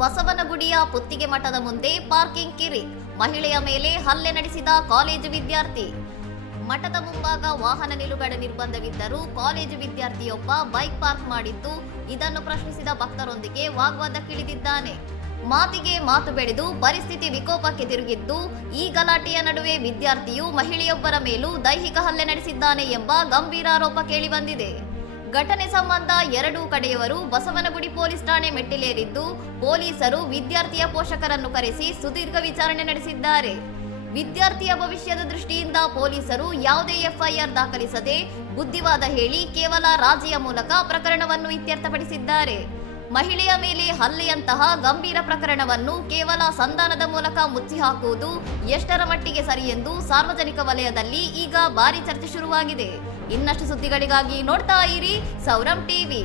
ಬಸವನಗುಡಿಯ ಪುತ್ತಿಗೆ ಮಠದ ಮುಂದೆ ಪಾರ್ಕಿಂಗ್ ಕಿರಿಕ್, ಮಹಿಳೆಯ ಮೇಲೆ ಹಲ್ಲೆ ನಡೆಸಿದ ಕಾಲೇಜು ವಿದ್ಯಾರ್ಥಿ. ಮಠದ ಮುಂಭಾಗ ವಾಹನ ನಿಲುಗಡೆ ನಿರ್ಬಂಧವಿದ್ದರೂ ಕಾಲೇಜು ವಿದ್ಯಾರ್ಥಿಯೊಬ್ಬ ಬೈಕ್ ಪಾರ್ಕ್ ಮಾಡಿದ್ದು, ಇದನ್ನು ಪ್ರಶ್ನಿಸಿದ ಭಕ್ತರೊಂದಿಗೆ ವಾಗ್ವಾದಕ್ಕಿಳಿದಿದ್ದಾನೆ. ಮಾತಿಗೆ ಮಾತು ಬೆಳೆದು ಪರಿಸ್ಥಿತಿ ವಿಕೋಪಕ್ಕೆ ತಿರುಗಿದ್ದು, ಈ ಗಲಾಟೆಯ ನಡುವೆ ವಿದ್ಯಾರ್ಥಿಯು ಮಹಿಳೆಯೊಬ್ಬರ ಮೇಲೂ ದೈಹಿಕ ಹಲ್ಲೆ ನಡೆಸಿದ್ದಾನೆ ಎಂಬ ಗಂಭೀರ ಆರೋಪ ಕೇಳಿಬಂದಿದೆ. ಘಟನೆ ಸಂಬಂಧ ಎರಡೂ ಕಡೆಯವರು ಬಸವನಗುಡಿ ಪೊಲೀಸ್ ಠಾಣೆ ಮೆಟ್ಟಿಲೇರಿದ್ದು, ಪೊಲೀಸರು ವಿದ್ಯಾರ್ಥಿಯ ಪೋಷಕರನ್ನು ಕರೆಸಿ ಸುದೀರ್ಘ ವಿಚಾರಣೆ ನಡೆಸಿದ್ದಾರೆ. ವಿದ್ಯಾರ್ಥಿಯ ಭವಿಷ್ಯದ ದೃಷ್ಟಿಯಿಂದ ಪೊಲೀಸರು ಯಾವುದೇ ಎಫ್ಐಆರ್ ದಾಖಲಿಸದೆ ಬುದ್ಧಿವಾದ ಹೇಳಿ ಕೇವಲ ರಾಜಿಯ ಮೂಲಕ ಪ್ರಕರಣವನ್ನು ಇತ್ಯರ್ಥಪಡಿಸಿದ್ದಾರೆ. ಮಹಿಳೆಯ ಮೇಲೆ ಹಲ್ಲೆಯಂತಹ ಗಂಭೀರ ಪ್ರಕರಣವನ್ನು ಕೇವಲ ಸಂಧಾನದ ಮೂಲಕ ಮುಚ್ಚಿ ಹಾಕುವುದು ಎಷ್ಟರ ಮಟ್ಟಿಗೆ ಸರಿ ಎಂದು ಸಾರ್ವಜನಿಕ ವಲಯದಲ್ಲಿ ಈಗ ಭಾರಿ ಚರ್ಚೆ ಶುರುವಾಗಿದೆ. ಇನ್ನಷ್ಟು ಸುದ್ದಿಗಳಿಗಾಗಿ ನೋಡ್ತಾ ಇರಿ ಸೌರಂ ಟಿವಿ.